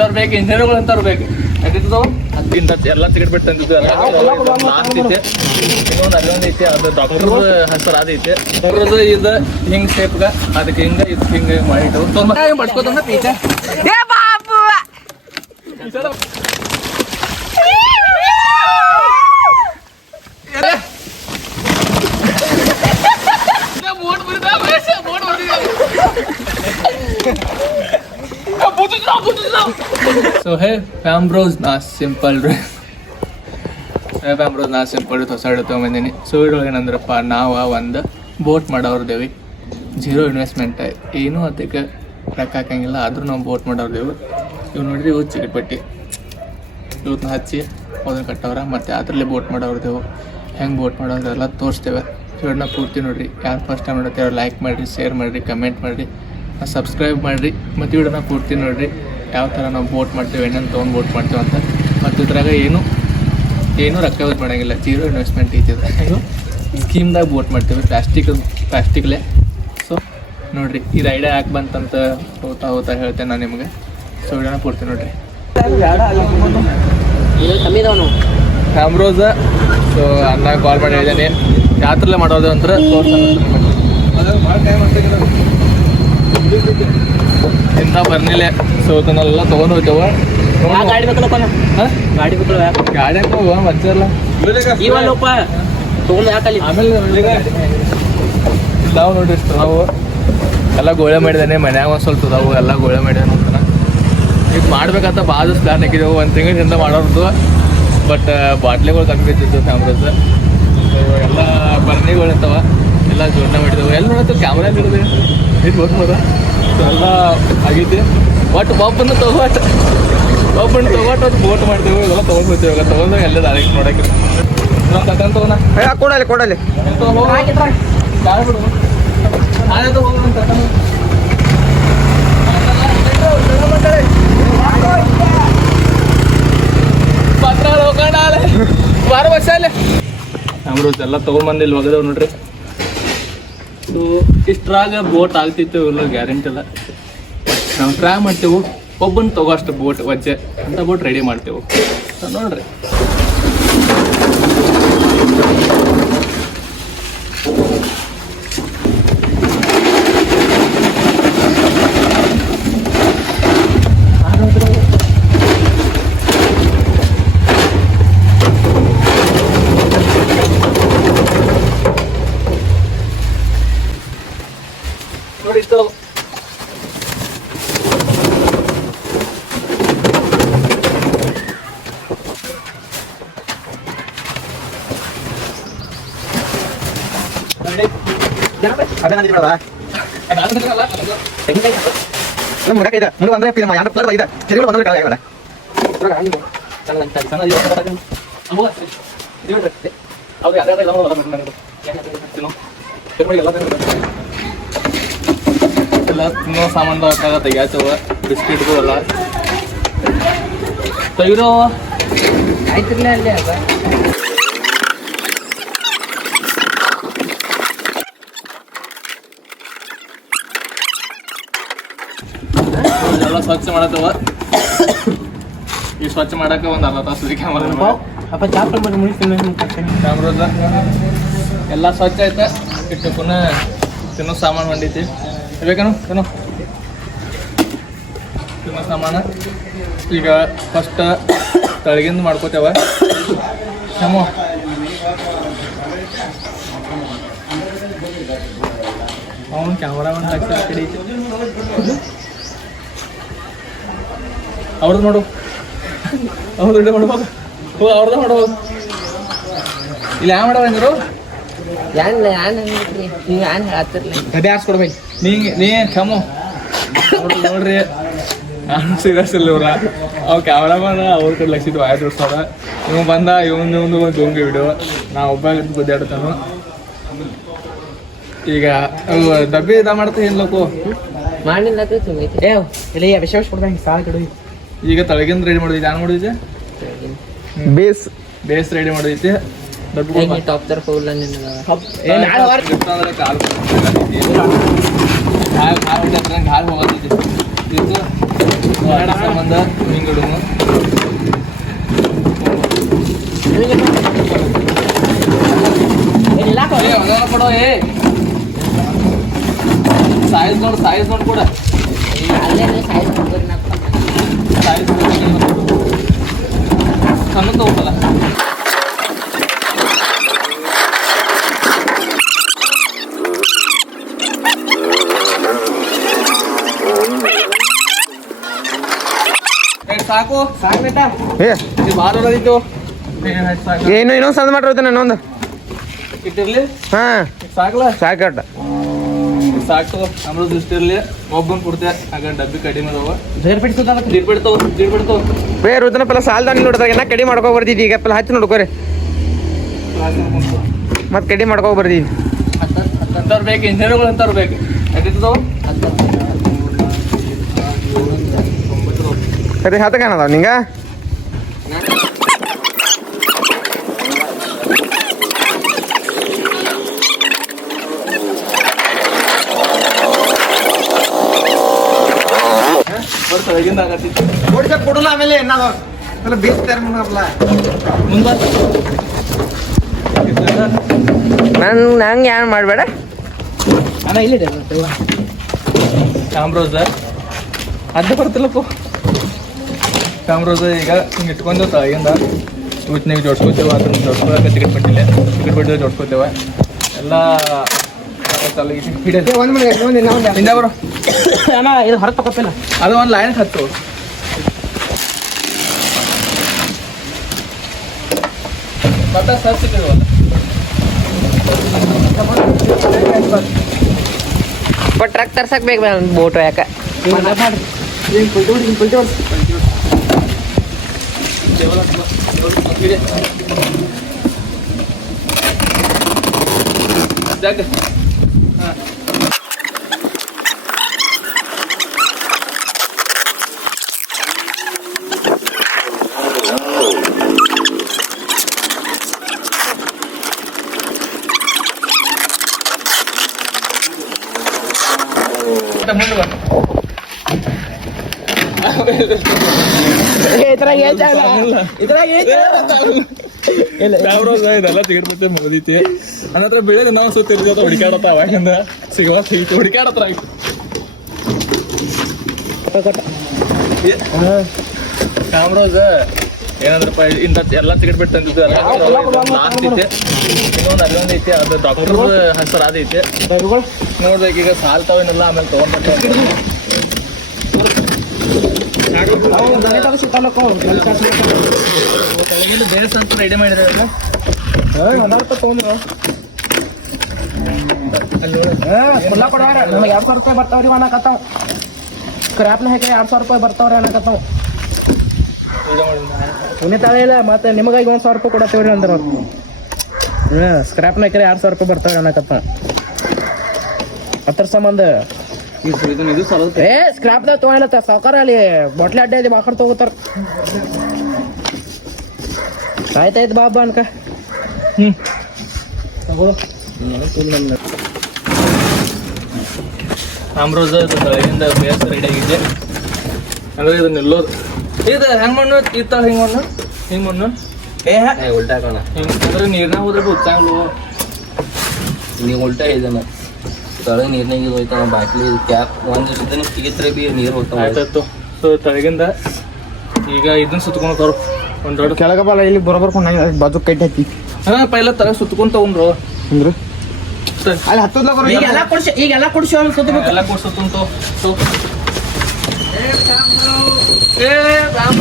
ಇಂಥವ್ರು ಬೇಕು ಇಂಜಿನಿಯರ್ಗಳು ಇಂಥವ್ರು ಬೇಕು ನಡೀತದವು ಅದಕ್ಕಿಂತ ಎಲ್ಲ ಸಿಗಟ್ ಬಿಟ್ಟು ತಂದಿದ್ದು ಲಾಸ್ಟ್ ಐತೆ. ಇನ್ನೊಂದು ಅಲ್ಲೊಂದು ಐತೆ. ಅದು ಡಾಕ್ಟರ್ ಹೆಸರು ಅದೈತೆ ಡಾಕ್ಟರ್ದು ಇದು ಹಿಂಗ್ ಶೇಪ್ಗ ಅದಕ್ಕೆ ಹಿಂಗ ಇದು ಹಿಂಗೆ ಮಾಡಿಟ್ಟು ತೊಂಬ ಬಡ್ಕೋತಂದ ಪೀಚೆ ಸೊ ಹೇ ಫ್ಯಾಮ್ಬ್ರೋಸ್ ನಾ ಸಿಂಪಲ್ ರೀ ಹೇ ಫ್ಯಾಮ್ಬ್ರೋಸ್ ನಾ ಸಿಂಪಲ್ ಹೊಸ ಹಿಡಿದು ತೊಗೊಂಬಂದೀನಿ ಸೊ ಇದ್ರೊಳಗೆ ಏನಂದ್ರಪ್ಪ ನಾವು ಒಂದು ಬೋಟ್ ಮಾಡೋರ್ದೇವಿ ಜೀರೋ ಇನ್ವೆಸ್ಟ್ಮೆಂಟ್ ಏನೂ ಅದಕ್ಕೆ ರೊಕ್ಕ ಹಾಕಂಗಿಲ್ಲ ಆದರೂ ನಾವು ಬೋಟ್ ಮಾಡೋರ್ದೇವು ಇವು ನೋಡ್ರಿ ಇವು ಚಿಕ್ಕಪಟ್ಟಿ ಇವನ್ನ ಹಚ್ಚಿ ಅದನ್ನು ಕಟ್ಟವ್ರ ಮತ್ತು ಅದರಲ್ಲೇ ಬೋಟ್ ಮಾಡೋರ್ದೇವು ಹೆಂಗೆ ಬೋಟ್ ಮಾಡೋದೆಲ್ಲ ತೋರಿಸ್ತೇವೆ ವಿಡಿಯೋನ ಪೂರ್ತಿ ನೋಡಿರಿ ಯಾರು ಫಸ್ಟ್ ಟೈಮ್ ನೋಡ್ತೀರ ಲೈಕ್ ಮಾಡಿರಿ ಶೇರ್ ಮಾಡಿರಿ ಕಮೆಂಟ್ ಮಾಡಿರಿ ಸಬ್ಸ್ಕ್ರೈಬ್ ಮಾಡಿರಿ ಮತ್ತು ವಿಡಿಯೋನ ಪೂರ್ತಿ ನೋಡ್ರಿ ಯಾವ ಥರ ನಾವು ಬೋಟ್ ಮಾಡ್ತೀವಿ ಎಣ್ಣೆನ ತೊಗೊಂಡು ಬೋಟ್ ಮಾಡ್ತೀವಿ ಅಂತ. ಮತ್ತು ಇದ್ರಾಗ ಏನು ಏನೂ ರೊಕ್ಕ ಯೂಸ್ ಮಾಡೋಂಗಿಲ್ಲ ಜೀರೋ ಇನ್ವೆಸ್ಟ್ಮೆಂಟ್ ಇದ್ದಿದ್ರೆ ಇದು ಸ್ಕೀಮ್ದಾಗ ಬೋಟ್ ಮಾಡ್ತೀವಿ ಪ್ಲಾಸ್ಟಿಕ್ ಪ್ಲಾಸ್ಟಿಕ್ಲೇ ಸೊ ನೋಡಿರಿ ಇದು ಐಡಿಯಾ ಯಾಕೆ ಬಂತಂತ ಹೋಗ್ತಾ ಹೋಗ್ತಾ ಹೇಳ್ತೇನೆ ನಾನು ನಿಮಗೆ. ಸೊ ವಿಡಿಯೋನ ಕೊಡ್ತೀನಿ ನೋಡಿರಿ. ಕ್ಯಾಮ್ರೋಸ ಸೊ ಅನ್ನ ಕಾಲ್ ಮಾಡಿ ಹೇಳಿದ್ದೇನೆ ಥರಲ್ಲೇ ಮಾಡೋದು ಅಂದ್ರೆ ಇಂಥ ಬರ್ನಿಲೆ ಸೊ ತಗೊಂಡ್ ತೊಗೊಂಡು ಹೋಗ್ತೇವ ಗಾಡಿ ಬೇಕಲ್ಲಪ್ಪ? ಗಾಡಿ ಬೇಕಲ್ಲ ಗಾಡಿ ಅಂತ ಹೋಗ ಮಚ್ಚಲ್ಲ ಇವಲ್ಲಪ್ಪ ತಗೊಂಡು ಯಾಕಲ್ಲಿ ಆಮೇಲೆ ನಾವು ನೋಡ್ರಿ ಇಷ್ಟು ನಾವು. ಎಲ್ಲ ಗೋಳೆ ಮಾಡಿದಾನೆ ಮನ್ಯಾಗ ಒಂದು ಸ್ವಲ್ಪ ಅದಾವು ಎಲ್ಲ ಗೋಳೆ ಮಾಡಿದಾನೆ ಅಂತಾನ ಈಗ ಮಾಡ್ಬೇಕಂತ ಭಾಳ ಪ್ಲಾನ್ ಹಾಕಿದೆವು. ಒಂದು ತಿಂಗಳಿಂದ ಮಾಡೋದು ಬಟ್ ಬಾಟ್ಲಿಗಳು ಕಮ್ಮಿ ಬಿದ್ದಿದ್ದು ಕ್ಯಾಮ್ರಾಸ್ ಎಲ್ಲ ಬರ್ನಿಗಳು ಇರ್ತಾವ. ಎಲ್ಲ ಜೋಡಣೆ ಮಾಡಿದವು. ಎಲ್ಲ ನೋಡತ್ತು ಕ್ಯಾಮ್ರಾ ಹಿಡಿದು ಇದು ನೋಡ್ಬೋದ ಎಲ್ಲ ಆಗೈತಿ ಒಟ್ಟು ಬಾಬನ್ನು ತಗೋಟ ಒಬ್ಬನ್ನು ತಗೋಟ್ ಒಂದು ಬೋಟ್ ಮಾಡ್ತೇವೆ ಎಲ್ಲ ತೊಗೊಂಡು ಹೋಗ್ತೇವೆ ಇವಾಗ. ತೊಗೊಂಡು ಎಲ್ಲ ಡೈರೆಕ್ಟ್ ನೋಡಕ್ಕೆ. ನಾವು ತಗೊಂಡ್ ತಗೋಣ. ಕೊಡಲಿ ಕೊಡಲಿ ಅಮೃತ ಎಲ್ಲ ತೊಗೊಂಬಂದು ಇಲ್ಲಿ ಒಗದವ್ ನೋಡ್ರಿ. ಸೊ ಇಷ್ಟ್ರಾಗ ಬೋಟ್ ಆಗ್ತಿತ್ತು ಇಲ್ಲ ಗ್ಯಾರಂಟಿ ಇಲ್ಲ ನಾವು ಟ್ರೈ ಮಾಡ್ತೇವೆ ಒಬ್ಬನ ತಗೋ ಅಷ್ಟು ಬೋಟ್ ವಜ್ಜೆ ಅಂತ ಬೋಟ್ ರೆಡಿ ಮಾಡ್ತೇವೆ. ನೋಡ್ರಿ ನೋಡಿ ಇಷ್ಟು ಅದೇ ನಂದಿ ಬಿಡವಾ ನಮ್ಮ ಮುಡಕ ಇದೆ ಮುಂದೆ ಬಂದ್ರೆ ನಮ್ಮ ಯಾರು ಪ್ಲರ್ ಇದೆ ತಿರುಗಳು ಬಂದ್ರೆ ಕಾಲ ಆಗಲ್ಲ ಎಲ್ಲ ತಿನ್ನೋ ಸಾಮಾನು ಬೇಕಾಗ ತೆಗಿಯಾಚವ ಬಿಸ್ಕಿಟ್ಗಳು ಎಲ್ಲ ತೆಗಿರೋ ಆಯ್ತಿರ್ಲೇ ಅಲ್ಲೇ ಅದ ಎಲ್ಲ ಸ್ವಚ್ಛ ಮಾಡತ್ತವ. ಈ ಸ್ವಚ್ಛ ಮಾಡಕ್ಕೆ ಒಂದು ಅರ್ಧ ತಾಸು ಕ್ಯಾಮ್ರಾ ಅಪ್ಪ ಮುಗಿಸ್ತೀನಿ ಕ್ಯಾಮ್ರದ ಎಲ್ಲ ಸ್ವಚ್ಛ ಆಯ್ತಾ ಇಟ್ಟು ಪುನಃ ತಿನ್ನೋ ಸಾಮಾನು ಹೊಂಡೈತಿ ಬೇಕೇನು ತಿನ್ನೋ ತಿನ್ನೋ ಸಾಮಾನು. ಈಗ ಫಸ್ಟ್ ತಳಗಿಂದ ಮಾಡ್ಕೋತೇವ. ಶಮೋ ಅವನು ಕ್ಯಾಮ್ರಾ ಒಂದು ಹಾಕ್ತಾರೆ ಆ ಕಡೆ ಅವ್ರದ್ದು ಮಾಡು ಅವ್ರದ್ದು ರೆಡಿ ಮಾಡ್ಬೋದು. ಅವ್ರದ್ದು ಮಾಡ್ಬೋದು. ಇಲ್ಲಿ ಯಾವ ಮಾಡವ ಅಂದ್ರು ಯಾನ್ ಯಾನ್ ಅಂದ್ರಿ? ನೀವು ಯಾನ್ ಹೇಳತ್ತಿರ್ಲಿ ಗದೆ ಹಾಕ್ಸ್ಕೊಡ್ ಬೈ. ನೀ ನೀ ಕಮ್ಮು ನೋಡ್ರಿ ನಾನು ಸೀರಿಯಸ್ ಇಲ್ಲ ಇವ್ರ ಅವ್ ಕ್ಯಾಮ್ರಾಮನ್ ಅವ್ರ ಕಡೆ ಲಕ್ಷಿತ ವಾಯ ತೋರಿಸ್ತಾರ ಇವ್ ಬಂದ ಇವನ್ ಇವನು ಒಂದು ದೊಂಗಿ ವಿಡಿಯೋ ನಾ ಒಬ್ಬ ಗುದ್ದಾಡ್ತಾನು ಈಗ ಡಬ್ಬಿ ಇದ ಮಾಡ್ತಾ ಏನ್ ಲೋಕು? ಮಾಡಿಲ್ಲ ಏ ಇಲ್ಲಿ ವಿಶೇಷ ಕೊಡ್ದಂಗೆ ಸಾಲ ಕಡೆ. ಈಗ ತಳಗಿಂದ ರೆಡಿ ಮಾಡಿದ್ವಿ ಏನು ಮಾಡಿದ್ದೆ ಬೇಸ್. ಬೇಸ್ ರೆಡಿ ಮಾಡಿದ್ವಿ ಡಬ್ಬಿ ಹೆಂಗೆ ಟಾಪ್ ತರ ಕಾಲು ಹೋಗತ್ತಿದ್ದೆ ಇದು ಸಂಬಂಧ ಹಿಂಗೆ ಇಡುನು ಇಲ್ಲ ಏ ಒಂದೊಂದು ಕೊಡು ಏ. ಸೈಜ್ ನೋಡು ಸೈಜ್ ನೋಡಿ ಕೂಡ. ಅಲ್ಲೇ ಸಾಯ್ಸ್ ಸಣ್ಣ ಹೋಗಲ್ಲ. ಏ, ಸಾಕು. ಸಾಕು ಬೇಟ ಏ. ಇದು ಏನು ಇನ್ನೊಂದು ಸಣ್ಣ ಮಾಡಿರ್ತಾನೆ ಇನ್ನೊಂದು ಇಟ್ಟಿರ್ಲಿ? ಹಾ. ಸಾಕಲ್ಲ ಸಾಕಟ್ಟ ಸಾಕು. ನಮ್ದು ದೃಷ್ಟಿ ಇರ್ಲಿ. ಒಬ್ಬನ್ ಕೊಡ್ತೆ ಆಗ ಡಬ್ಬಿ ಕಡಿಮೆ ಅದಾವ. ದೀಡ್ ಬಿಡ್ತಾವ ದೀಡ್ ಬಿಡ್ತಾವ ಬೇ ರುದನ ಪೆಲ್ಲ ಸಾಲ್ದಾನಿ ನೋಡಿದಾಗ ಏನ ಕಡಿ ಮಾಡ್ಕೊ ಬರ್ತಿದ್ದಿ ಈಗ ಪೆಲ್ಲ ಹಚ್ಚಿ ನೋಡ್ಕೋರಿ ಮತ್ತೆ ಕಡಿ ಮಾಡ್ಕೊ ಬರ್ತಿದ್ದಿ ಅಂತವ್ರು ಬೇಕು ಇಂಜಿನಿಯರ್ಗಳು ಅಂತವ್ರು ಬೇಕು. ಎಷ್ಟಿದ್ದಾವ ಅದೇ ಹತ್ತ ಕಾಣದ ನಿಂಗ? ಹೇಗಿಂದ ಆಗತ್ತಿತ್ತು ಓಡಿಸ ಕೊಡಲ್ಲ ಆಮೇಲೆ ಏನಾದ ಅಲ್ಲ ಬೀಸ್ತಾರೆ ಮುಂಗಪ್ಲ ಮುಂದೆ ನಾನು ನಂಗೆ ಏನು ಮಾಡಬೇಡ ಅಣ್ಣ ಇಲ್ಲಿದೆ ಬರ್ತಿಲ್ಲಪ್ಪ ಕಾಮ್ರೋಸ ಈಗ ಹಿಂಗೆ ಇಟ್ಕೊಂಡು ತಾಯಿಂದ ಇವತ್ತಿನಾಗ ಜೋಡ್ಸ್ಕೊತೇವೆ ಅದನ್ನ ಜೋಡ್ಸ್ಕೊಳಕ್ಕೆ ಟಿಕೆಟ್ ಪಟ್ಟಿಲ್ಲ ಟಿಕೆಟ್ ಜೋಡ್ಸ್ಕೊತೇವೆ. ಎಲ್ಲ ತಲೆ ಹಿಡಿಯತ್ತೆ ಒಂದು ಮಿನಿಟ್ ಒಂದು ಇನ್ನೊಂದು ಹಿಂದೆ ಬರೋ. ಅಣ್ಣ ಇದು ಹೊರ ತಗೋಪಿಲ್ಲ ಅದು ಒಂದು ಲೈನ್ ಹತ್ತು ಮತ್ತೆ ಸರ್ಚ್ ಬಟ್ ಟ್ರಕ್ ತರ್ಸಕ್ ಬೇಕು ಬೋಟ್ ಯಾಕೆ ಜಾಗ ಮುಂದೆ ಬಾ ಕ್ಯಾಮ್ರಾಸ್ ಇದೆಲ್ಲ ತೆಗೆದ್ಬಿಟ್ಟೆ ಮುಗಿದೈತಿ. ಅನ್ನತ್ರ ಬೆಳಗ್ಗೆ ನಾವು ಸುತ್ತಿರ್ತೀವಿ ಅಂತ ಹುಡುಕಾಡತ್ತ ಅವಾಗಿಂದ ಸಿಗುವ ಸಿಗುತ್ತೆ ಹುಡುಕಾಡತ್ರ ಕ್ಯಾಮ್ರಾಸ್ ಏನಂದ್ರಪ್ಪ ಇಂತ ಎಲ್ಲ ಟಿಕೆಟ್ ಬಿಟ್ಟು ತಂದಿದ್ದು ಲಾಸ್ಟ್ ಐತೆ. ಇನ್ನೊಂದು ಅಲ್ಲೊಂದು ಐತೆ ಅದು ಡಾಕ್ಟರ್ ಹೆಸರು ಅದೈತೆ ನೋಡ್ಬೇಕು ಈಗ ಸಾಲ್ತಾವೇನೆಲ್ಲ ಆಮೇಲೆ ತೊಗೊಂಡ್ಬರ್ತೇವೆ ಬೇಸ್ ಅಂತ ರೆಡಿ ಮಾಡಿದ್ರೆ ಎರಡು ಸಾವಿರ ರೂಪಾಯಿ ಬರ್ತಾವ್ರಿ ಅನ್ನಕತ್ತಾವ ಹಾಕಿ ಎರಡು ಸಾವಿರ ರೂಪಾಯಿ ಒಂದು ಸಾವಿರ ರೂಪಾಯಿ ಅಂದ್ರೆ ಸ್ಕ್ರ್ಯಾಪ್ನ ಎರಡು ಸಾವಿರ ರೂಪಾಯಿ ಬರ್ತಾವ್ರಿ ಅನ್ನಕತ್ತಾವ ಅದ್ರ ಸಂಬಂಧ ಇದು ಸಲ ಏ ಸ್ಕ್ರಾಪ್ದಾಗ ತೊಗೊಳತ್ತ ಸಾವುಕಾರ ಅಲ್ಲಿ ಬಾಟ್ಲಿ ಅಡ್ಡ ಇದೆ ಬಾಕರ್ ತಗೋತಾರ. ಆಯ್ತಾಯ್ತು ಬಾಬಾ ಅನ್ಕ. ಹ್ಮ್. ಆಮ್ರೋಸ್ ಕೆಳಗಿಂದ ಬೇಸ್ ರೆಡಿ ಆಗಿದೆ. ಅಂದ್ರೆ ಇದು ನಿಲ್ಲೋದು. ಇದು ಹೆಂಗ್ ಮಣ್ಣು? ಈ ತರ ಹಿಂಗ್ ಮಣ್ಣು? ಹಿಂಗ್ ಮಣ್ಣು? ಏ ಉಲ್ಟಾ ಕಣ ಹಿಂಗ್ ಅಂದ್ರೆ ನೀರ್ನಾಗ ಹೋದ್ರೆ ಉಚ್ಚಾಂಗ್ಲು ನೀವು ಉಲ್ಟಾ ಹೇಳಿದನ ತಳಗ ನೀರ್ನಾಗ ಇದು ಹೋಯ್ತಾವ ಬಾಟ್ಲಿ ಕ್ಯಾಪ್ ಒಂದು ದಿವಸದ ತೆಗಿತ್ರೆ ಬಿ ನೀರ್ ಹೋಗ್ತಾವ ಆಯ್ತಾಯ್ತು. ಸೊ ತಳಗಿಂದ ಈಗ ಇದನ್ನ ಸುತ್ಕೊಂಡು ಹೋಗ್ತಾರು ಒಂದ್ ದೊಡ್ಡ ಕೆಳಗ ಬಲ್ಲ ಇಲ್ಲಿ ಬರೋಬರ್ ಕೊಂಡ ಬಾಜು ಕಟ್ಟಿ ಹಾಕಿ. ಹಾ ಪೈಲ ತಲೆ ಸುತ್ಕೊಂಡ್ ತಗೊಂಡ್ರು ಅಂದ್ರೆ? ಅಲ್ಲಿ ಹತ್ತದ್ಲ ಈಗ ಎಲ್ಲಾ ಕುಡ್ಸಿ ಈಗೆಲ್ಲ ಎಲ್ಲಾ ಅವ್ನು ಸುತ್ತಬೇಕು ಎಲ್ಲ ಕೂಡ ಸುತ್ತಂತು ಸೊ ಏ ರಾಮ್.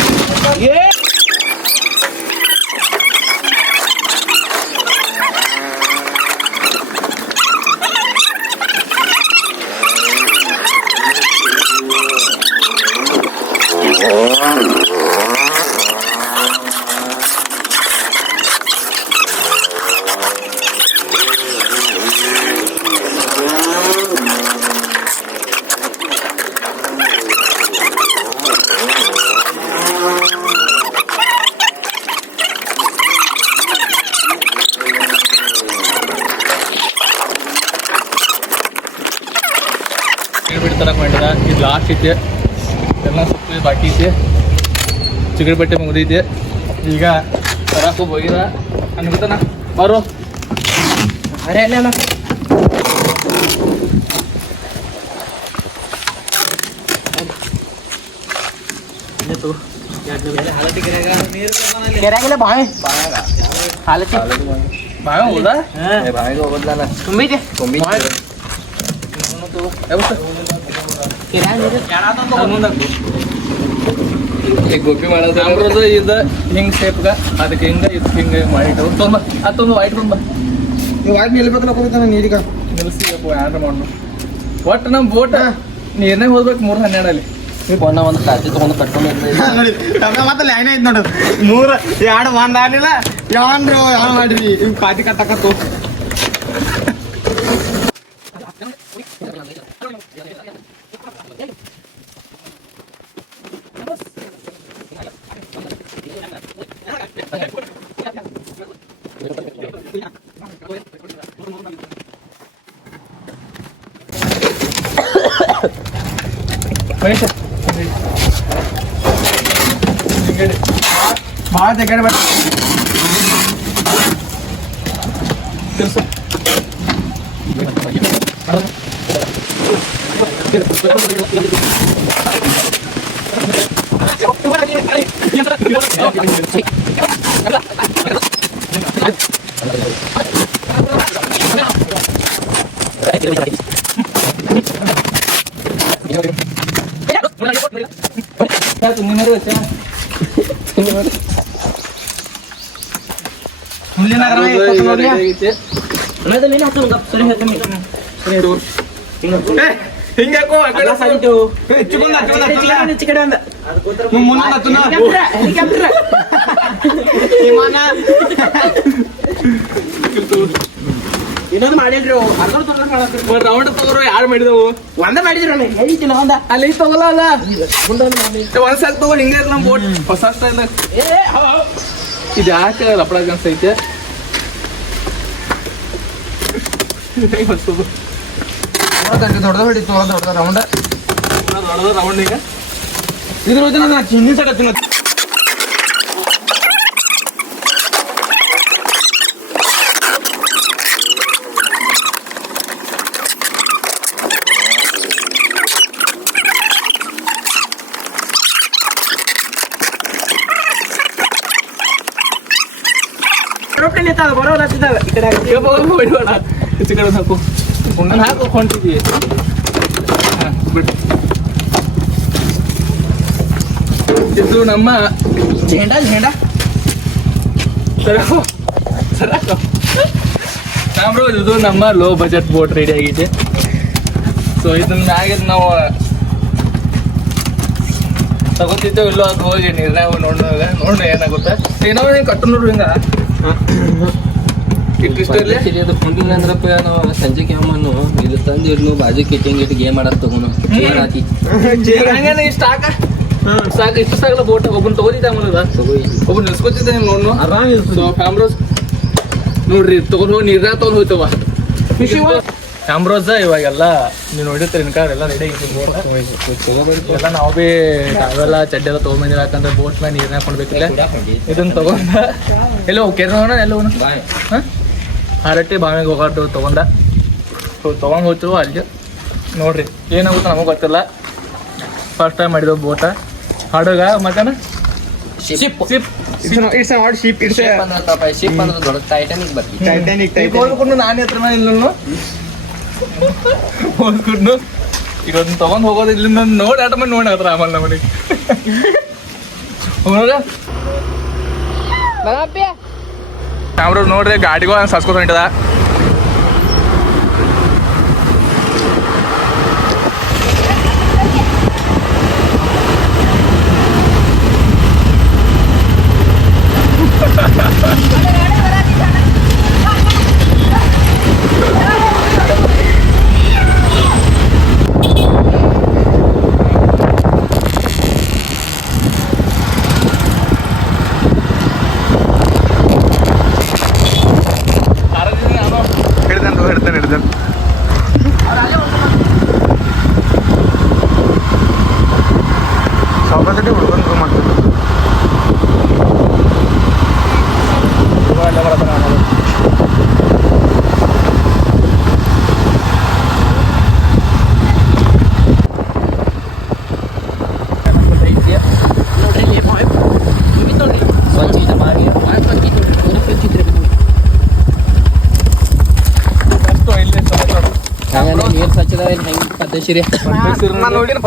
ನೀರು ಬಿಡ್ತಾರಕ್ ಮಾಡಿದ ಇದು ಲಾಸ್ಟ್ ಐತೆ ಎಲ್ಲ ಸುತ್ತ ಬಾಕಿ ಐತೆ ಚಿಗಡಿ ಬಟ್ಟೆ ಮುಗಿದೈತಿ ಈಗ ತರಕ್ಕೆ ಹೋಗಿದ ಅನ್ಕೋತಾನ ಬರೋ ಅರೆ ಅಲ್ಲ ಅಲ್ಲ ಕೆರೆಯಾಗಿಲ್ಲ ಬಾವಿ ಹಾಲತ್ತಿ ಬಾಗ ಹೋದ ಬಾಯಿಗೆ ಹೋಗೋದ್ಲಲ್ಲ ತುಂಬೈತಿ ತುಂಬಿ ಈಗ ಗೋಪಿ ಮಾಡೋದು ಇದು ಹಿಂಗ್ ಶೇಪ್ಗ ಅದಕ್ಕೆ ಹಿಂಗ ಇದು ಹಿಂಗ ಮಾಡಿಟ್ಟು ತೊಂಬ ಅದು ತೊಂಬ ವೈಟ್ ತುಂಬ ನೀವು ವೈಟ್ ನಿಲ್ಬೇಕಲ್ಲ ಹೋಗ್ತಾನೆ ನೀರೀಗ. ನಿಲ್ಸಿ ಯಾರು ಮಾಡು ಒಟ್ಟು ನಮ್ಮ ಬೋಟ ನೀರ್ನಾಗ ಹೋಗ್ಬೇಕು ಮೂರು ಹನ್ನೆರಡಲ್ಲಿ. ಒಂದ ಒಂದು ಕಾಜಿ ತಗೊಂಡು ಕಟ್ಕೊಂಡು ಮತ್ತೆ ಲೈನ್ ಐತ್ ನೋಡು. ಮೂರು ಎರಡು ಒಂದ್ ಆಗ್ಲಿಲ್ಲ. ಯಾವ್ರಿ ಯಾವ ಮಾಡ್ರಿ? ಕಾಜಿ ಕಟ್ಟಕತ್ತು ಮಹೇಶ ಹಿಂಗಡಿ ಭಾಳ ತೆಗಡೆ ಬೇಡ ಇನ್ನೊಂದು ಮಾಡಿಲ್ರಿ. ಅರ್ಧ ಮಾಡತ್ರಿ ರೌಂಡ್ ತಗೋರು ಯಾರು ಮಾಡಿದವು? ಒಂದ ಮಾಡಿದ್ರಿ ಒಂದ. ಅಲ್ಲಿ ತಗೋಲ್ಲ ಒಂದ್ ಸಾಕ್ ತಗೋ ಹಿಂಗೆ ನಮ್ಮ ಬೋಟ್ ಹೊಸ ಸ್ಟೈಲ್. ಇದು. ಯಾಕೆ ಲಪಡ ಅನ್ಸೈತೆ ಹೊಡಿತು ದೊಡ್ಡದ ರೌಂಡ್ ದೊಡ್ಡದು ರೌಂಡ್ ಈಗ. ಇದ್ರ ಚಿನ್ನಿ ಸೈಡ್ ರೊಟ್ಟಿ ನಿಂತಾವ ಬರೋಲ್ಲ ಈ. ಬಿಡ್ಬೇಡ ಈಚೆ ಕಡೆ ಹಾಕು. ನಾನು ಹಾಕು ಕೊಂಡಿದ್ದೀವಿ ಹಾಂ, ಬಿಡು. ಇದು ನಮ್ಮ ಝೇಂಡಾ ಝೇಂಡಾ ಸರಕು ಇದು ನಮ್ಮ ಲೋ ಬಜೆಟ್ ಬೋಟ್ ರೆಡಿ ಆಗಿದೆ. ಸೊ ಇದನ್ನ ಆಗಿದ್ ನಾವು ತಗೋತಿದ್ದೇವೆ ಇಲ್ಲೋ ಅದು ಹೋಗಿ ನೀರ್ನಾಗ ನೋಡಿದಾಗ ನೋಡೋಣ ಏನಾಗುತ್ತೆ? ಏನೋ ಕಟ್ಟು ನೋಡ್ರಿ ಹಿಂಗ ಅಂದ್ರಪ್ಪ ನಾವು ಸಂಜೆಗೆ ಇದು ತಂದು ಇಡ್ನು ಬಾಜು ಕಿಚನ್ ಇಟ್ಟು ಗೇಮ್ ಆಡಕ್ ತಗೋನು ಚೇರ್ ಹಾಕಿ. ಸಾಕು ಇಷ್ಟು ಸಾಕಲ್ಲ ಬೋಟ್ ಒಬ್ಬನ್ ತಗೋತಿದ್ದೆ ಆಮೇಲೆ ತಗೋ ಒಬ್ಬನ್ ನಿಲ್ಸ್ಕೊತಿದ್ದೆ ನೀವು ನೋಡ್ನು? ಆರಾಮ್ ಸೊ ಕ್ಯಾಮ್ರೋಸ್ ನೋಡ್ರಿ ತಗೊಂಡ್ ಹೋಗಿ ನೀರ್ನಾಗ ತಗೊಂಡ್ ಹೋಯ್ತವ ಕ್ಯಾಮ್ರೋಸ್ ಇವಾಗೆಲ್ಲ ನೀವು ನೋಡಿರ್ತೀರಿ ಇನ್ಕಾರ ಎಲ್ಲ ರೆಡಿ ಆಗಿತ್ತು ಎಲ್ಲ ನಾವು ಬಿ ಅವೆಲ್ಲ ಚಡ್ಡೆಲ್ಲ ಎಲ್ಲ ತೊಗೊಂಬಂದಿರ ಯಾಕಂದ್ರೆ ಬೋಟ್ ಮೇಲೆ ನೀರ್ನ ಹಾಕೊಂಡ್ಬೇಕಿಲ್ಲ ಇದನ್ನ ತಗೊಂಡ ಎಲ್ಲ ಕೆರೋಣ ಎಲ್ಲ ಹಾಂ? ಹರಟ್ಟಿ ಬಾವಿಗೆ ಹೋಗಾಟು ತಗೊಂಡ. ಸೊ ತೊಗೊಂಡು ಹೋಯ್ತು ಅಲ್ಲಿ ನೋಡ್ರಿ ಏನಾಗುತ್ತೆ ನಮಗೆ ಗೊತ್ತಿಲ್ಲ. ಫಸ್ಟ್ ಟೈಮ್ ಮಾಡಿದೆವು ಬೋಟ. ಹಡಗ ಮತ್ತೆ ship ship it's not ship it's ship ಅಂದ್ರೆ ದೊಡ್ಡ ಟೈಟಾನಿಕ್ ಬರ್ತಿ ಟೈಟಾನಿಕ್ ಹೋಗ್ಕೊಂಡು ನಾನು ಹತ್ರ ಇಲ್ಲೂ ಹೋಗ್ಕೊಂಡು ಈಗ ಅದನ್ನ ತಗೊಂಡ್ ಹೋಗೋದು ಇಲ್ಲಿಂದ ನೋಡಿ ಆಟ ಮಾಡಿ ನೋಡಿ ಹತ್ರ ಆಮೇಲೆ ನಮ್ಮನಿಗೆ. ಹೋಗೋಣ ಕ್ಯಾಮ್ರಾ ನೋಡ್ರಿ ಗಾಡಿಗೋ ಹಂಗೆ ಸಸ್ಕೊತ ಹೊಂಟದ.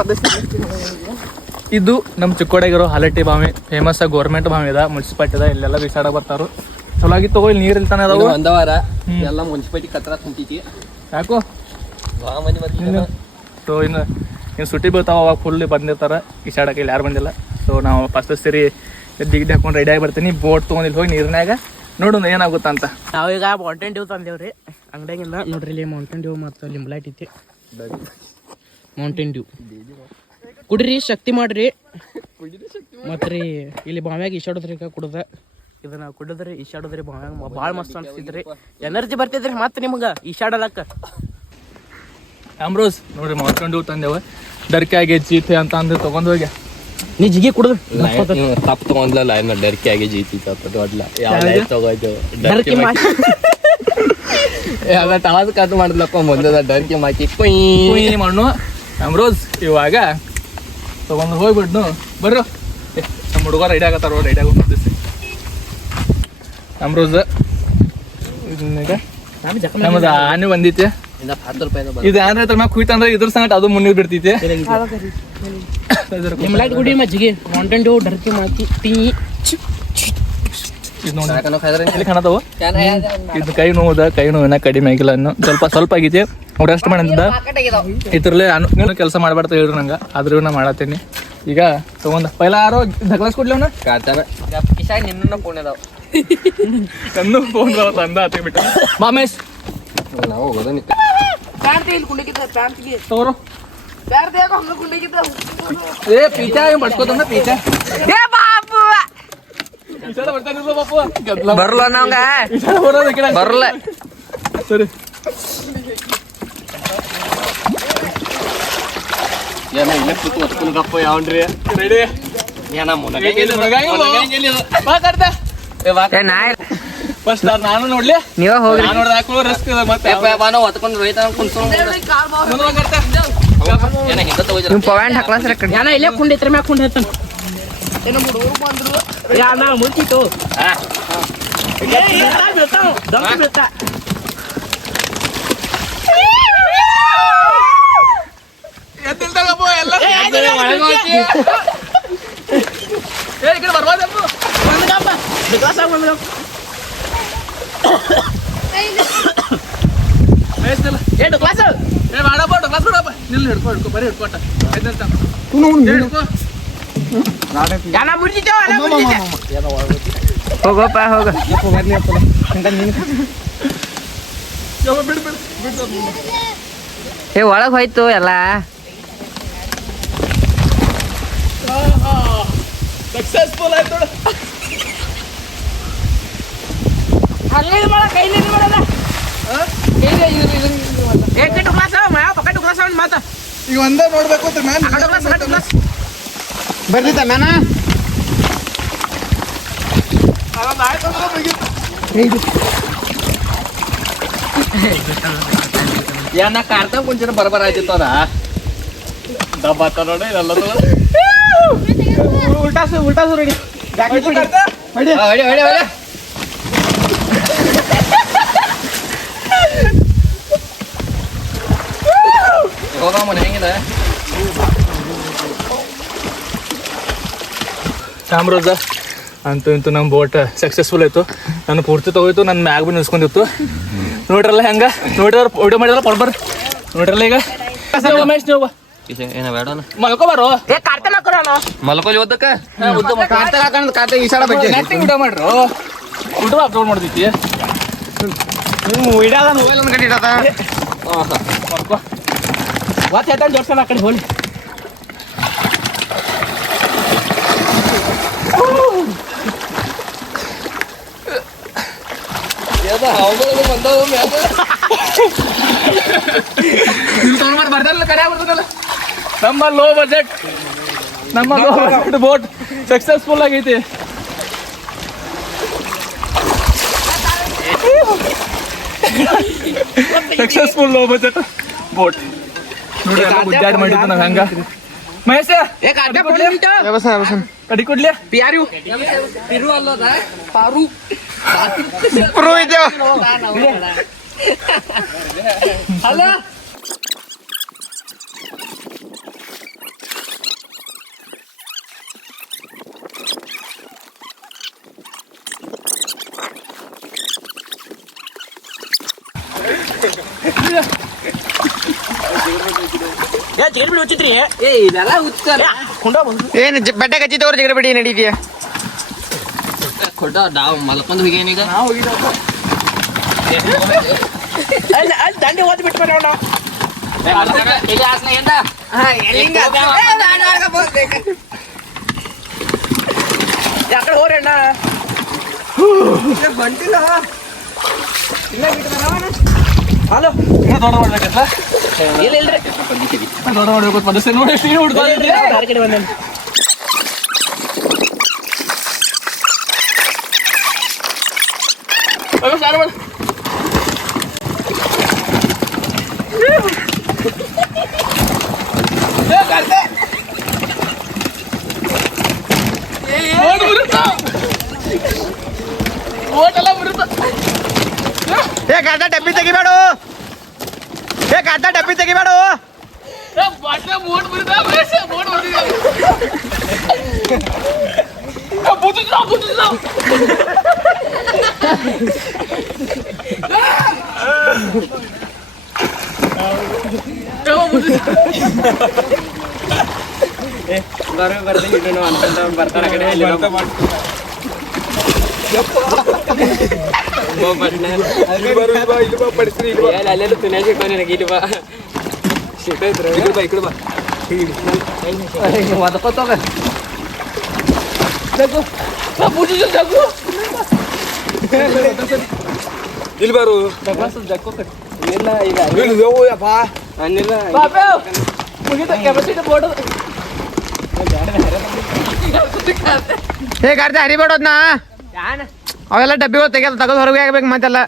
ಪದ್ಧತಿ. ಇದು ನಮ್ಮ ಚಿಕ್ಕೋಡಿಗಿರೋ ಹಲಟ್ಟಿ ಬಾವಿ ಫೇಮಸ್ ಗೌರ್ಮೆಂಟ್ ಬಾವಿ ಅದ ಮುನ್ಸಿಪಾಲ್ಟಿ ಅದ ಇಲ್ಲೆಲ್ಲ ಬಿಸಾಡ ಬರ್ತಾರು ಚಲೋ ಆಗಿತ್ತು ತಗೋ ಇಲ್ಲಿ ನೀರ್ ಇಲ್ತಾನೆ ಅದಾವ. ಒಂದ ವಾರ ಎಲ್ಲ ಮುನ್ಸಿಪಾಲಿಟಿ ಕತ್ರ ಕುಂತೈತಿ ಯಾಕೋ? ಸೊ ಇನ್ನು ಇನ್ನು ಸುಟ್ಟಿ ಬೀಳ್ತಾವ ಅವಾಗ ಫುಲ್ ಬಂದಿರ್ತಾರ. ಈಸಾಡಕ್ಕೆ ಇಲ್ಲಿ ಯಾರು ಬಂದಿಲ್ಲ. ಸೊ ನಾವು ಫಸ್ಟ್ ಸರಿ ದಿಗ್ಡಿ ಹಾಕೊಂಡು ರೆಡಿ ಆಗಿ ಬರ್ತೀನಿ. ಬೋಟ್ ತೊಗೊಂಡು ಇಲ್ಲಿ ಹೋಗಿ ನೀರಿನಾಗ ನೋಡೋಣ ಏನಾಗುತ್ತ ಅಂತ. ನಾವೀಗ ಮೌಂಟೇನ್ ಡ್ಯೂ ತಂದೇವ್ರಿ. ಅಂಗಡಿಯಾಗಿಲ್ಲ ನೋಡ್ರಿ ಇಲ್ಲಿ ಮೌಂಟೇನ್ ಡ್ಯೂ ಮತ್ತು ಲಿಂಬ್ಲೈಟ್ ಐತಿ. ಮೌಂಟೇನ್ ಡ್ಯೂ ಕುಡ್ರಿ ಶಕ್ತಿ ಮಾಡ್ರಿ. ಮತ್ತು ರೀ ಇಲ್ಲಿ ಬಾವ್ಯಾಗ ಈಶಾಡೋದ್ರಿ ಈಗ ಕುಡ್ದ. ಇದನ್ನ ಕುಡಿದ್ರಿ ಈಶಾಡೋದ್ರಿ ಬಾವ್ಯಾಗ ಭಾಳ ಮಸ್ತ್ ಅನ್ಸ್ತಿದ್ರಿ. ಎನರ್ಜಿ ಬರ್ತಿದ್ರಿ ಮತ್ತೆ ನಿಮ್ಗೆ ಈಶಾಡಲಕ್ಕ ಆಮ್ರೋಸ್ ನೋಡ್ರಿ ಮಾಡ್ಕೊಂಡು ತಂದೇವ. ಡರ್ಕೆ ಆಗಿ ಚೀತೆ ಅಂತ ಅಂದು ತಗೊಂಡ್ ಹೋಗಿ ನೀ ಜಿಗಿ ಕುಡ್ದು. ತಪ್ಪು ತಗೊಂಡ್ಲ ಲೈನ್ ಡರ್ಕಿ ಆಗಿ ಜೀತಿ ದೊಡ್ಲ. ಯಾವ ಲೈನ್ ತಗೋಯ್ತು? ಡರ್ಕಿ ಮಾಡಿ ಯಾವ ಟಾಸ್ ಕಟ್ ಮಾಡಿದ್ಲಪ್ಪ ಮುಂದೆ ಡರ್ಕಿ ಮಾಕಿ. ಕುಯ್. ಕುಯ್ ಮಣ್ಣು ರೋಸ್ ಇವಾಗ ತೊಗೊಂಡು ಹೋಗ್ಬಿಡ್ನು ಬರ್ರು. ನಮ್ಮ ಹುಡುಗ ರೈಡ್ ಆಗತ್ತಾರ ರೆಡಿ ಆಗೋದು ಆಮ್ರೋಸ್ ನಮ್ಮ ನಾನು ನಮ್ದು ಆನೆ ಬಂದಿತ್ತೆ ಇನ್ನ ಹತ್ತು ರೂಪಾಯಿ ಇದು ಆನೆ ಹತ್ರ ಮ್ಯಾಗ ಕುಯ್ತಂದ್ರೆ ಇದ್ರ ಸಂಗಟ ಅದು ಮುನ್ನಿಗೆ ಬಿಡ್ತೈತೆ. ಲಿಂಬ್ಲೈಟ್ ಗುಡಿ ಮಜ್ಜಿಗೆ. ಮೌಂಟೇನ್ ಡ್ಯೂ ಡರ್ಕಿ ಮಾಕಿ ಟೀ ಇದು ನೋಡಿ. ಎಲ್ಲಿ ಕಾಣತಾವು ಇದು ಕೈ ನೋವುದ ಕೈ ನೋವಿನ ಕಡಿಮೆ ಆಗಿಲ್ಲ ಇನ್ನು. ಸ್ವಲ್ಪ ಸ್ವಲ್ಪ ಆಗಿದೆ. ಅವ್ರು ರೆಸ್ಟ್ ಮಾಡಿದ್ದ ಇದ್ರಲ್ಲೇ ನೀನು ಕೆಲಸ ಮಾಡಬಾರ್ದು ಹೇಳ್ರಿ ನಂಗೆ. ಆದ್ರೂ ನಾ ಮಾಡತ್ತೀನಿ. ಈಗ ತಗೊಂಡ. ಪೈಲ ಯಾರೋ ಧಕ್ಲಸ್ ಕೊಡ್ಲಿ ಅವನ? ಕಾಡ್ತಾನ ಕಿಶಾನ್ ನಿನ್ನ ಫೋನ್ ಅದಾವ ನನ್ನ ಫೋನ್ ತಂದ ಆತಿ ಬಿಟ್ಟ. ಮಾಮೇಶ್. ನಾವು ಹೋಗೋದ ಪ್ಯಾಂಟ್ ಇಲ್ಲಿ ಕುಂಡಿಗಿದ್ದ ಪ್ಯಾಂಟ್ಗೆ ತಗೋರು. ಪ್ಯಾಂಟ್ ಯಾಕೋ ಹಂಗ ಕುಂಡಿಗಿದ್ದ ಏ ಪೀಚಾ ಏನ್ ಪೀಚಾ? ಏ ಬಾಪು ಪೀಚಾಡ ಬರ್ತಾನಿಲ್ಲ ಬಾಪು ಗದ್ಲ ಬರಲ್ಲ ನಾವಂಗ ಪೀಚಾಡ ಬರೋದು ಈ ಕಡೆ. ಬರಲ್ಲ ಸರಿ ಏನ ಇಲ್ಲ ಕೂತು ಹೊತ್ಕೊಂಡು ಗಪ್ಪ ಯಾವನ್ರಿ ರೆಡಿ ಏನ ಮಾತಾಡ್ತಾ ಏ ನಾ ಫಸ್ಟ್ ನಾನು ನೋಡ್ಲಿ ನೀವ ಹೋಗ್ರಿ ನಾನು ನೋಡ್ದ ಹಾಕೋ ರಿಸ್ಕ್ ಮತ್ತೆ ನಾವು ಹೊತ್ಕೊಂಡು ರೈತ ಕುಂತ್ಕೊಂಡು ಮುಂದೆ ಹೋಗ್ತಾ ಏನ ಹಿಂದೆ ತಗೋಜ ನಿಮ್ ಪವಾಂಡ್ ಹಾಕ್ಲಾಸ್ರ ಕಡೆ ಯಾನ ಇಲ್ಲೇ ಕುಂಡಿತ್ರ ಮ್ಯಾಗ ಕುಂಡ ಹೇಳ್ತಾನ ಏನೋ ಹುಡುಗರು ಬಂದ್ರು ಯಾ ನಾ ಮುಚ್ಚಿತು ದಮ್ ಬೀಳ್ತಾ ಎತ್ತಿಲ್ದಾಗಪ್ಪ ಎಲ್ಲ ಏ ಈ ಕಡೆ ಬರ್ಬೋದಪ್ಪ ಬಂದ್ಗಪ್ಪ ಬಿಕಾಸ್ ಆಗಿ ಬಂದ್ಗಪ್ಪ ಮೇಯ್ಸ್ತಿಲ್ಲ. ಏ ಕ್ಲಾಸ್ ಏ ಮಾಡಪ್ಪ ಕ್ಲಾಸ್ ಕೊಡಪ್ಪ ನಿಲ್ಲ ಹಿಡ್ಕೊ ಹಿಡ್ಕೊ ಬರೀ ಹಿಡ್ಕೊಟ ಎದ್ದಂತ ಹಿಡ್ಕೊ ಯಾನ ಮುಚ್ಚಿತು ಅಲ್ಲ ಹೋಗಪ್ಪ ಹೋಗ ಯವ್ವ, ಬಿಡು ಬಿಡು ಬಿಡು ಏ ಒಳಗ್ ಹೋಯ್ತು ಎಲ್ಲ ಸಕ್ಸಸ್ಫುಲ್ ಆಯ್ತು ನೋಡು ಹಂಗೈದು ಮಾಡ ಕೈಲಿ ಮಾಡಲ್ಲ ಏ ಕಟ್ಟು ಕ್ಲಾಸ್ ಮಾ ಪಕಟ್ಟು ಕ್ಲಾಸ್ ಅವ್ನು ಮಾತ ಈಗ ಒಂದೇ ನೋಡ್ಬೇಕು ಅಂತ ಮ್ಯಾನ್ ಕಟ್ಟು ಕ್ಲಾಸ್ ಕಟ್ಟು ಕ್ಲಾಸ್ ಬರ್ಲಿ ಮ್ಯಾನ ಏನ ಕಾರ್ತ ಕುಂಚಿನ ಬರಬರ ಆಯ್ತಿತ್ತು ಅದ ಡಬ್ಬ ಆತ ನೋಡಿ ಎಲ್ಲ ಉಲ್ಟಾಸು ಉಲ್ಟಾಸು ರೆಡಿ ಹೊಡಿ ಹೊಡಿ ಹೊಡಿ ಹೋಗ ಮನೆ ಹೆಂಗಿದೆ ಚಾಮ್ರೋಜ ಅಂತೂ ಇಂತೂ ನಮ್ಮ ಬೋಟ್ ಸಕ್ಸಸ್ಫುಲ್ ಆಯಿತು. ನನ್ನ ಪೂರ್ತಿ ತಗೋಯ್ತು ನನ್ನ ಮ್ಯಾಗ್ ಬಿ ನಿಲ್ಸ್ಕೊಂಡಿತ್ತು. ನೋಡ್ರಲ್ಲ ಹೆಂಗ? ನೋಡಿದ್ರ ವಿಡಿಯೋ ಮಾಡಿದ್ರ ಬರ್ಬರ್ ನೋಡ್ರಲ್ಲ ಈಗ. ರಮೇಶ್ ನೀವು ಮಲ್ಕೋಬಾರೋ ಮಲ್ಕೊಲಿ ಓದಕ್ಕ ವಿಡಿಯೋ ಮಾಡ್ರು. ವಿಡಿಯೋ ಅಪ್ಲೋಡ್ ಮಾಡ್ತೈತಿ ಇಡಾದ ಮೊಬೈಲ್ ಒಂದು ಕಡೆ ಇಡದ? ಮಲ್ಕೋ. ವಾತ್ ಹೇಳ್ತಾನೆ ಜೋಡ್ಸೋಣ ಆ ಕಡೆ ಹೋಲಿ ಬಂದವು ಮ್ಯಾಗ ಇಲ್ಲಿ ತೊಗೊಂಡ್ ಮಾಡಿ ಬರ್ತಾರಲ್ಲ ಕರೆ ಆಗ್ಬಿಡ್ತದಲ್ಲ ನಮ್ಮ ಲೋ ಬಜೆಟ್ ನಮ್ಮ ಲೋ ಬಜೆಟ್ ಬೋಟ್ ಸಕ್ಸಸ್ಫುಲ್ ಆಗೈತಿ ಸಕ್ಸಸ್ಫುಲ್ ಲೋ ಬಜೆಟ್ ಬೋಟ್ ನೋಡಿ ಎಲ್ಲ ಗುಡ್ಡಾಡ್ ಮಾಡಿದ್ದು ನಾವು ಹಂಗ ಮಹೇಶ ಏ ಕಾರ್ತ ಕೊಡ್ಲಿ ವ್ಯವಸ ವ್ಯವಸ ಕಡಿ ಕೊಡ್ಲಿ ಯಾರು ತಿರು ಅಲ್ಲದ ಪಾರು Pruito. Hello. ಏನ್ ಬೆಟ್ಟಕ್ಕೆ ಹಚ್ಚಿ ತಗೋರಿ ಜಿಗಡ ಬಿಡಿ ನಡೀತೀಯ ಕೊಟ್ಟ ನಾವು ಮಲ್ಕೊಂಡು ಹೋಗ್ಯಾನೀಗ ಅಲ್ಲಿ ಅಲ್ಲಿ ದಂಡೆ ಓದಿ ಬಿಟ್ಟು ಬರೋಣ ಈಗ ಆಸ್ನ ಏನ್ದ ಯಾಕಡೆ ಹೋರಿ ಅಣ್ಣ. ಹಲೋ. ಇಲ್ಲ ಇಲ್ರಿ. ದೊಡ್ಡ ಮಾಡ್ಬೇಕು ಪದಸ್ಸೆ ನೋಡಿ ಎಷ್ಟು ಹುಡ್ತಾ ಇದ್ರಿ ಯಾರ ಕಡೆ ಬಂದೇನು ಏ ಗಡ್ಡ ಡಬ್ಬಿ ತೆಗಿಬೇಡ 야, 못 뜯어, 못 뜯어. ಬರ ಬರ್ದ ಇಡೋಣ ಅಂತಂದ ಬರ್ತಾನ ಕಡೆ ಅಲ್ಲೆಲ್ಲ ತುನಾಗ ಸಿಕ್ಕೋ ನಿನಗೆ ಇಲ್ಲಿ ಬಾ ಸಿಕ್ಕಿದ್ರು ಇಕ್ಳು ಬಾ ಇಕ್ಳು ಬಾ ಏ ಗಡ್ಡ ಡಬ್ಬಿ ತೆಗಿಬೇಡ ಏ ಗಡ್ಡ ಹರಿಬೇಡೋದ್ನ ಅವೆಲ್ಲ ಡಬ್ಬಿ ತೆಗೆದು ತೆಗೆದು ಹೊರಗೆ ಆಗ್ಬೇಕು ಮತ್ತೆಲ್ಲ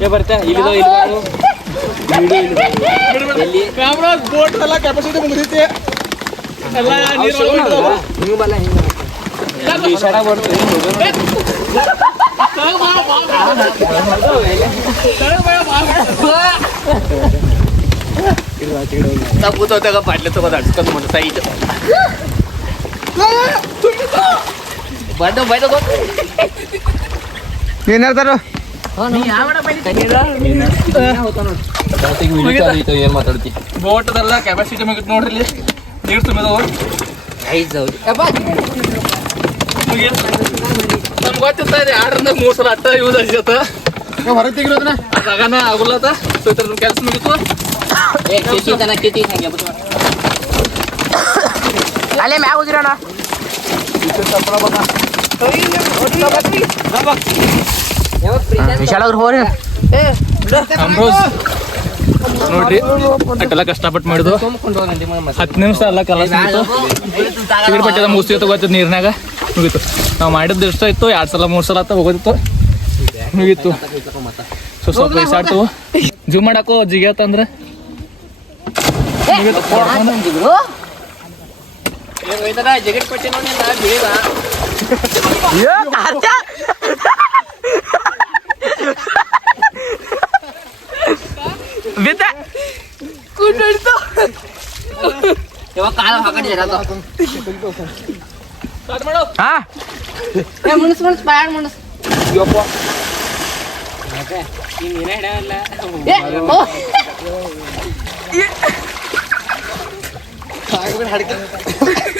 ಕ್ಯಾಮ್ರಾ ಬೋಟ್ ಎಲ್ಲ ಕೆಪಾಸಿಟಿ ಮುಗಿದೈತಿ ಎಲ್ಲ ನೀರು ತಪ್ಪುತ್ತೋತಾಗ ಬಾಟ್ಲಿ ತಗೋದು ಅಡ್ಸ್ಕೊಂಡು ಮಾಡಿ ಸೈಟ್ ಬಡ್ಡ ಬೈದ ಏನ್ ಹೇಳ್ತಾರ ಏನ್ ಮಾತಾಡ್ತಿ ಬೋಟ್ದೆಲ್ಲ ಕೆಪಾಸಿಟಿ ಮುಗಿತ್ ನೋಡ್ರಿ ನೀರು ತುಂಬಿದವು ನಮ್ಗೆ ಗೊತ್ತಿರ್ತಾ ಇದೆ ಎರಡರಿಂದ ಮೂರು ಸಲ ಅಟ್ಟ ಯೂಸ್ ಆಗಿತ್ತ ಹೊರಗೆ ತೆಗಿರೋದನ್ನ ಅದಾಗನ ಆಗುಲ್ಲತ್ತ ಸೊ ಇದ್ರ ಕೆಲಸ ಮುಗಿತು ಅಲ್ಲೇ ಮ್ಯಾಗ ಹೋಗಿರೋಣ ವಿಶಾಲವ್ರು ಹೋರಿ ಅಮ್ರೋಸ್ ನೋಡ್ರಿ ಅಟ್ಟೆಲ್ಲ ಕಷ್ಟಪಟ್ಟು ಮಾಡಿದ್ವು ಹತ್ತು ನಿಮಿಷ ಎಲ್ಲ ಕಲಸ ಸಿಗಡಿ ಬಟ್ಟೆದ ಮುಗಿಸಿ ತಗೋತಿತ್ತು ನೀರ್ನಾಗ. ಮುಗಿತು. ನಾವು ಮಾಡಿದ್ದು ಇಷ್ಟ ಇತ್ತು ಎರಡು ಸಲ ಮೂರು ಸಲ ಆತ ಹೋಗೋದಿತ್ತು. ಮುಗೀತು. ಸೊ ಸ್ವಲ್ಪ ವಯಸ್ಸಾಡ್ತು ಜೂಮ್ ಮಾಡಾಕು ಜಿಗ್ಯಾತಂದ್ರೆ ಜಗಟ್ ಪಟ್ಟಿ ನೋಡಿ ಬೀಳ ಬಿದ್ದ ಇವಾಗ ಕಾಲ ಹಾಕಡಿ ಜರ ಹಾ ಮುನ್ಸ್ ಮುನ್ಸ್ ಬಾಳ್ ಮುನ್ಸ್ ಏ, ಓ.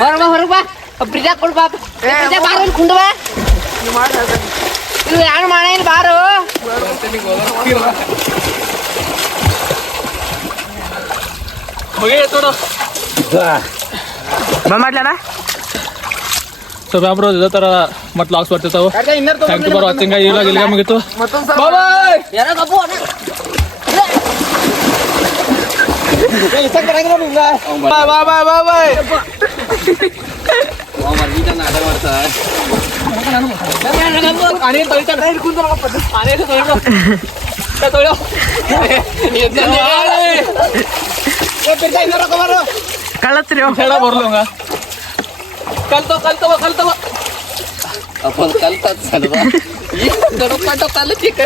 ಹೊರಗ್ ಬಾ ಹೊರಬಾ ಬಾ. ಬ್ರಿಜ ಕೊಡ್ಬಾ ಬ್ರಿಜ ಬಾರ ಕುಂಡ ಬಾ. ಇದು ಯಾರು ಮಾಡ ಬಾರು. ಬಂದ್ ಮಾಡ್ಲಣ್ಣ ಸೊ ಬ್ಯಾಬ್ರೋ ಇದೇ ಥರ ಮತ್ತೆ LOX ಬರ್ತಿರ್ತಾವೆ thank you for watching ಇಲ್ಲ ಇಲ್ಲಿಗೆ ಮುಗೀತು ಯಾರೋ ಕಬ್ಬು ಅಣ್ಣ. ಬಾಯ್ ಬಾಯ್ ಬಾಯ್ ಬಾಯ್ ಬಾಯ್ ಕಳತ್ರಿ ಹೇಳ ಬರ್ಲಂಗ ಕಲ್ತವ ಕಲ್ತವ ಕಲ್ತವ ಅಪ್ಪ ಕಲ್ತ ಸಲ್ವ ಈಗ ದೊಡ್ಡ ಕಲ್ಲ ಚಿಕ್ಕ